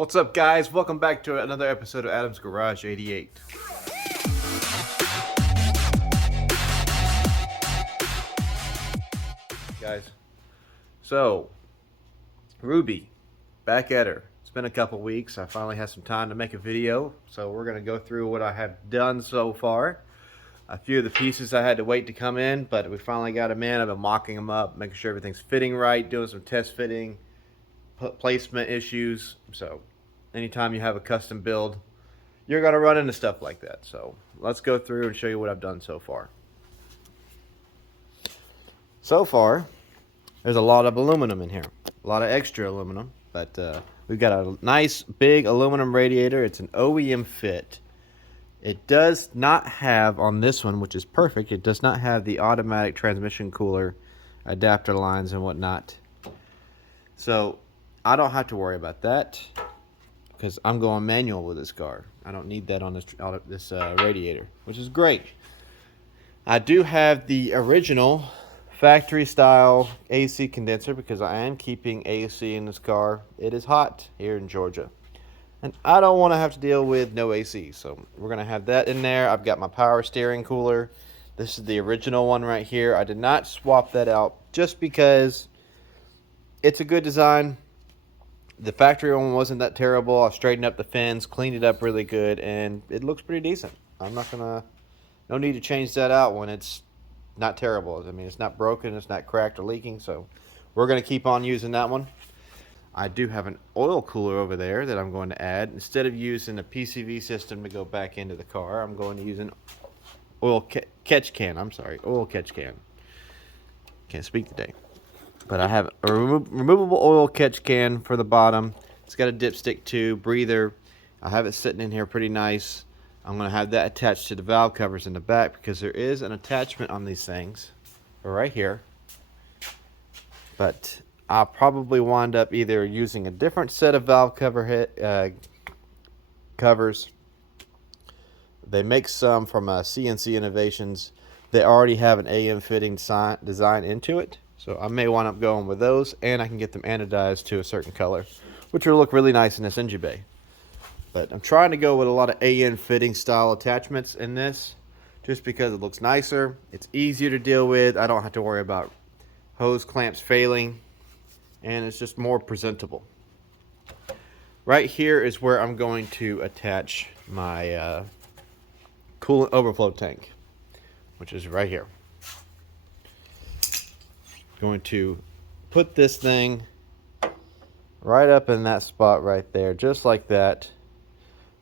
What's up, guys? Welcome back to another episode of Adam's Garage 88. Guys, so Ruby, back at her. It's been a couple weeks. I finally had some time to make a video, so we're going to go through what I have done so far. A few of the pieces I had to wait to come in, but we finally got them in. I've been mocking them up, making sure everything's fitting right, doing some test fitting, placement issues. So anytime you have a custom build, you're going to run into stuff like that. So let's go through and show you what I've done so far. So far, there's a lot of aluminum in here, a lot of extra aluminum, but we've got a nice big aluminum radiator. It's an OEM fit. It does not have, on this one, which is perfect, it does not have the automatic transmission cooler adapter lines and whatnot. So I don't have to worry about that because I'm going manual with this car. I don't need that on this radiator, which is great. I do have the original factory style AC condenser because I am keeping AC in this car. It is hot here in Georgia, and I don't want to have to deal with no AC, so we're going to have that in there. I've got my power steering cooler. This is the original one right here. I did not swap that out just because it's a good design. The factory one wasn't that terrible. I straightened up the fins, cleaned it up really good, and it looks pretty decent. No need to change that out when it's not terrible. I mean, it's not broken, it's not cracked or leaking, so we're going to keep on using that one. I do have an oil cooler over there that I'm going to add. Instead of using a PCV system to go back into the car, I'm going to use an oil catch can. Oil catch can. Can't speak today. But I have a removable oil catch can for the bottom. It's got a dipstick tube, breather. I have it sitting in here pretty nice. I'm going to have that attached to the valve covers in the back because there is an attachment on these things right here. But I'll probably wind up either using a different set of valve covers. They make some from CNC Innovations. They already have an AM fitting design into it. So I may wind up going with those, and I can get them anodized to a certain color, which will look really nice in this engine bay. But I'm trying to go with a lot of AN fitting style attachments in this just because it looks nicer. It's easier to deal with. I don't have to worry about hose clamps failing, and it's just more presentable. Right here is where I'm going to attach my coolant overflow tank, which is right here. Going to put this thing right up in that spot right there, just like that.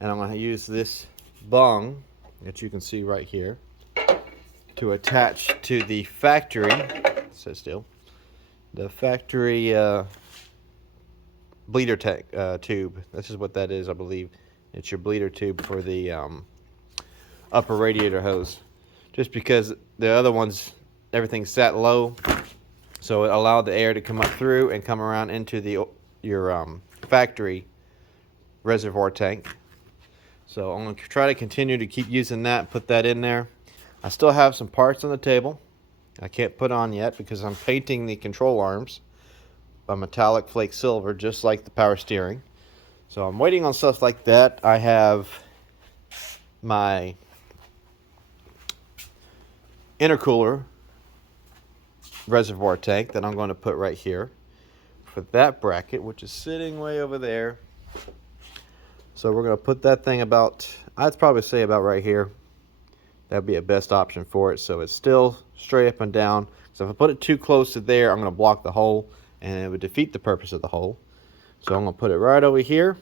And I'm going to use this bung that you can see right here to attach to the factory, sit still, the factory bleeder tank tube. This is what that is, I believe. It's your bleeder tube for the upper radiator hose. Just because the other ones, everything sat low, so it allowed the air to come up through and come around into your factory reservoir tank. So I'm going to try to continue to keep using that, put that in there. I still have some parts on the table I can't put on yet because I'm painting the control arms a metallic flake silver, just like the power steering. So I'm waiting on stuff like that. I have my intercooler reservoir tank that I'm going to put right here for that bracket, which is sitting way over there. So we're going to put that thing about, I'd probably say about right here. That'd be a best option for it. So it's still straight up and down. So if I put it too close to there, I'm going to block the hole and it would defeat the purpose of the hole. So I'm going to put it right over here.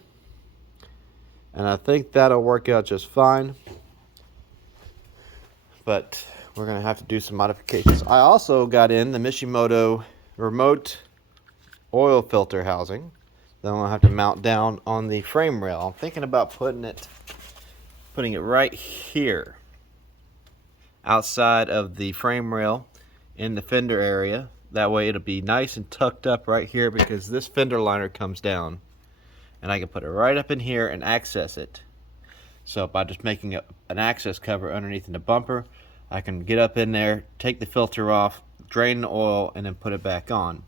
And I think that'll work out just fine. But we're going to have to do some modifications. I also got in the Mishimoto remote oil filter housing that I'm going to have to mount down on the frame rail. I'm thinking about putting it right here outside of the frame rail in the fender area. That way it'll be nice and tucked up right here because this fender liner comes down and I can put it right up in here and access it. So by just making an access cover underneath in the bumper, I can get up in there, take the filter off, drain the oil, and then put it back on.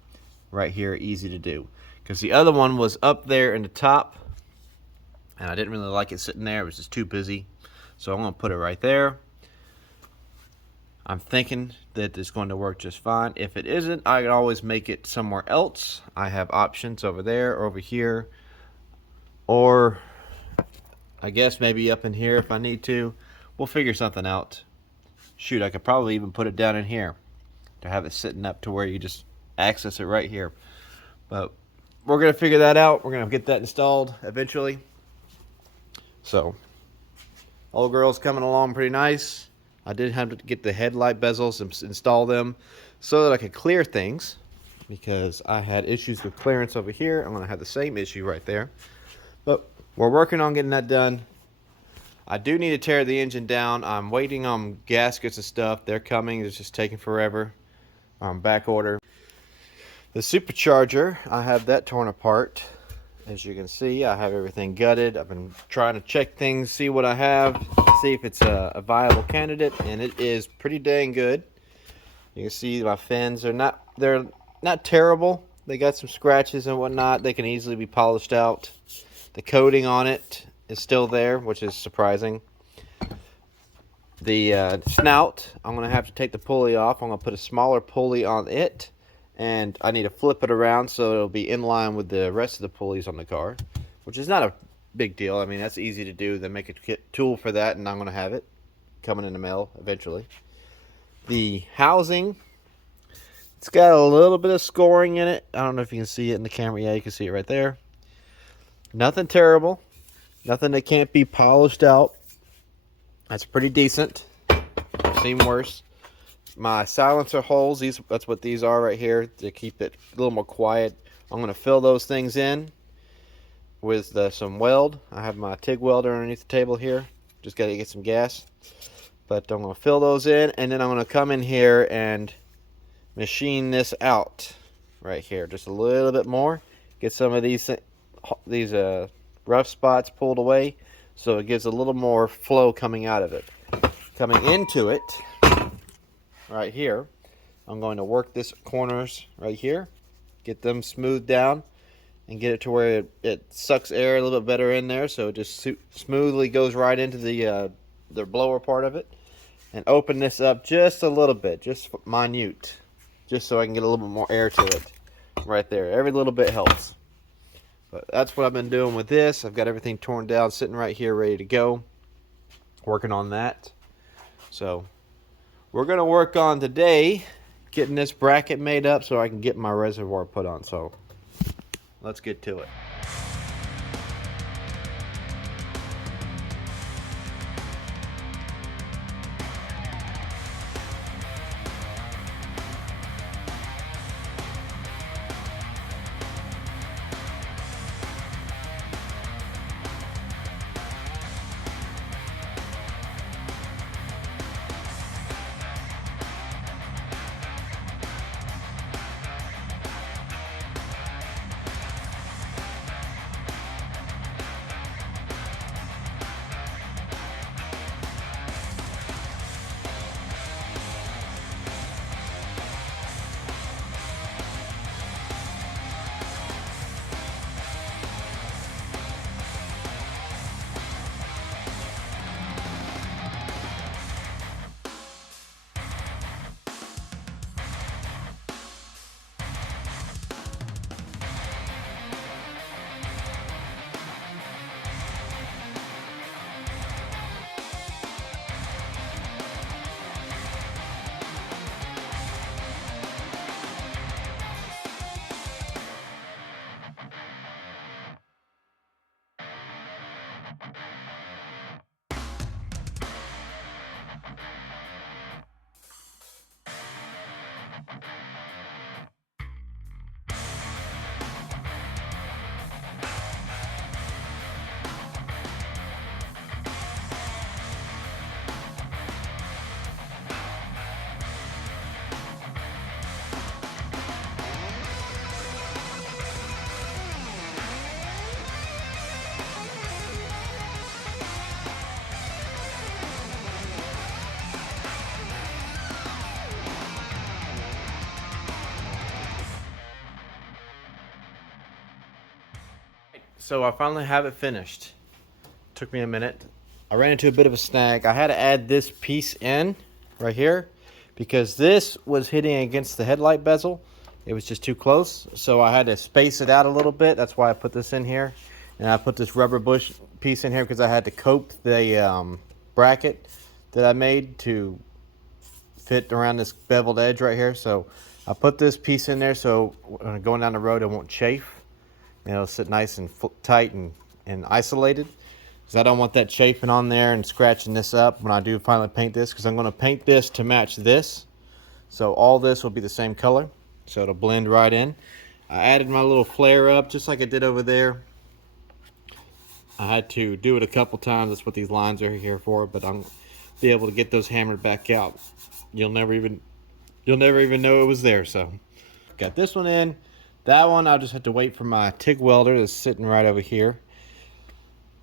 Right here, easy to do. Because the other one was up there in the top, and I didn't really like it sitting there. It was just too busy. So I'm going to put it right there. I'm thinking that it's going to work just fine. If it isn't, I can always make it somewhere else. I have options over there, or over here, or I guess maybe up in here if I need to. We'll figure something out. Shoot, I could probably even put it down in here to have it sitting up to where you just access it right here. But we're going to figure that out. We're going to get that installed eventually. So, old girl's coming along pretty nice. I did have to get the headlight bezels and install them so that I could clear things, because I had issues with clearance over here. I'm going to have the same issue right there. But we're working on getting that done. I do need to tear the engine down. I'm waiting on gaskets and stuff. They're coming. It's just taking forever. Back order. The supercharger, I have that torn apart. As you can see, I have everything gutted. I've been trying to check things, see what I have, see if it's a viable candidate, and it is pretty dang good. You can see my fins are they're not terrible. They got some scratches and whatnot. They can easily be polished out. The coating on it is still there, which is surprising. The snout, I'm going to have to take the pulley off. I'm going to put a smaller pulley on it, and I need to flip it around so it'll be in line with the rest of the pulleys on the car, which is not a big deal. I mean, that's easy to do. Then make a kit tool for that, and I'm going to have it coming in the mail eventually. The housing, it's got a little bit of scoring in it. I don't know if you can see it in the camera. Yeah, you can see it right there. Nothing terrible. Nothing that can't be polished out. That's pretty decent. I've seen worse. My silencer holes, that's what these are right here, to keep it a little more quiet. I'm going to fill those things in with some weld. I have my TIG welder underneath the table here. Just got to get some gas. But I'm going to fill those in, and then I'm going to come in here and machine this out right here just a little bit more. Get some of these rough spots pulled away, so it gives a little more flow coming out of it. Coming into it right here, I'm going to work this corners right here, get them smoothed down, and get it to where it sucks air a little bit better in there, so it just smoothly goes right into the blower part of it. And open this up just a little bit, just minute, just so I can get a little bit more air to it right there. Every little bit helps. But that's what I've been doing with this. I've got everything torn down, sitting right here ready to go, working on that. So we're going to work on today getting this bracket made up so I can get my reservoir put on. So let's get to it. So I finally have it finished. took me a minute. I ran into a bit of a snag. I had to add this piece in right here because this was hitting against the headlight bezel. It was just too close, so I had to space it out a little bit. That's why I put this in here. And I put this rubber bush piece in here because I had to cope the bracket that I made to fit around this beveled edge right here. So I put this piece in there so going down the road it won't chafe. And it'll sit nice and tight and isolated. Because I don't want that chafing on there and scratching this up when I do finally paint this. Because I'm going to paint this to match this. So all this will be the same color. So it'll blend right in. I added my little flare up just like I did over there. I had to do it a couple times. That's what these lines are here for. But I'm be able to get those hammered back out. You'll never even know it was there. So got this one in. That one I'll just have to wait for my TIG welder that's sitting right over here.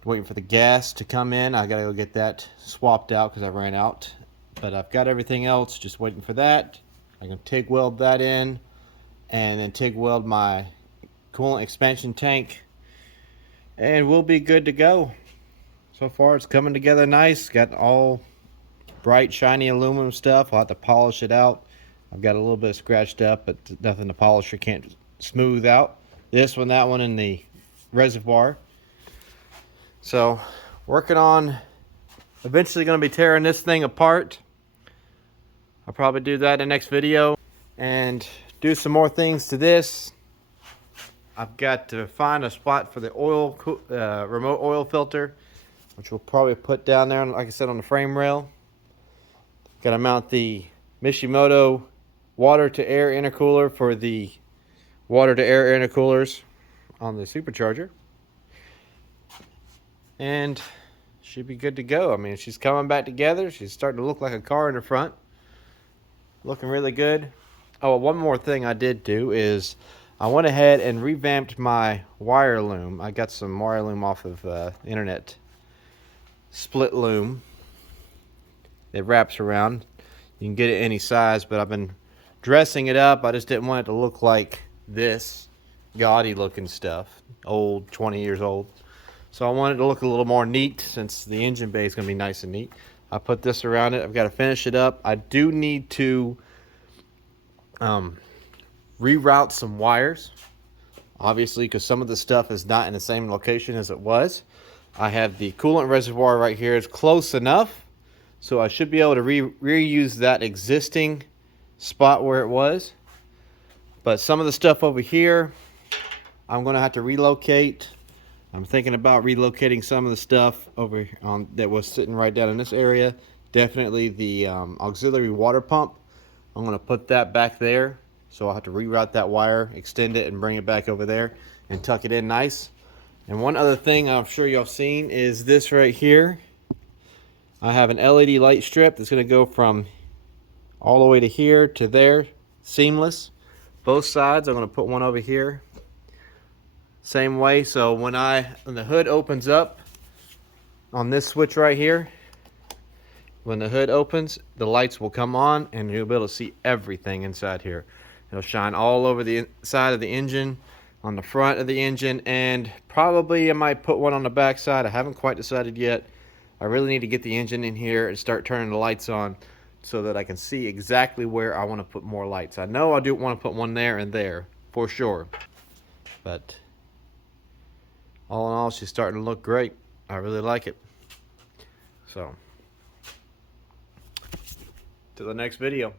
Waiting for the gas to come in. I gotta go get that swapped out because I ran out. But I've got everything else, just waiting for that. I can TIG weld that in and then TIG weld my coolant expansion tank. And we'll be good to go. So far it's coming together nice. Got all bright shiny aluminum stuff. I'll have to polish it out. I've got a little bit scratched up, but nothing to polish or can't smooth out. This one, that one, and the reservoir. So working on eventually going to be tearing this thing apart. I'll probably do that in the next video and do some more things to this. I've got to find a spot for the oil remote oil filter, which we'll probably put down there, like I said, on the frame rail. Got to mount the Mishimoto water to air intercooler for the water to air intercoolers on the supercharger. And should be good to go. I mean, she's coming back together. She's starting to look like a car in the front. Looking really good. Oh, one more thing I did do is I went ahead and revamped my wire loom. I got some wire loom off of the internet. Split loom. It wraps around. You can get it any size, but I've been dressing it up. I just didn't want it to look like this gaudy looking stuff. Old, 20 years old. So I wanted to look a little more neat since the engine bay is going to be nice and neat. I put this around it. I've got to finish it up. I do need to reroute some wires, obviously, because some of the stuff is not in the same location as it was. I have the coolant reservoir right here. It's close enough, so I should be able to reuse that existing spot where it was. But some of the stuff over here, I'm going to have to relocate. I'm thinking about relocating some of the stuff over on that was sitting right down in this area. Definitely the auxiliary water pump. I'm going to put that back there. So I'll have to reroute that wire, extend it, and bring it back over there and tuck it in nice. And one other thing I'm sure y'all seen is this right here. I have an LED light strip that's going to go from all the way to here to there, seamless. Both sides. I'm going to put one over here. Same way, so when the hood opens up on this switch right here, when the hood opens, the lights will come on and you'll be able to see everything inside here. It'll shine all over the side of the engine, on the front of the engine, and probably I might put one on the back side. I haven't quite decided yet. I really need to get the engine in here and start turning the lights on so that I can see exactly where I want to put more lights. I know I do want to put one there and there for sure, but all in all, she's starting to look great. I really like it. So, to the next video.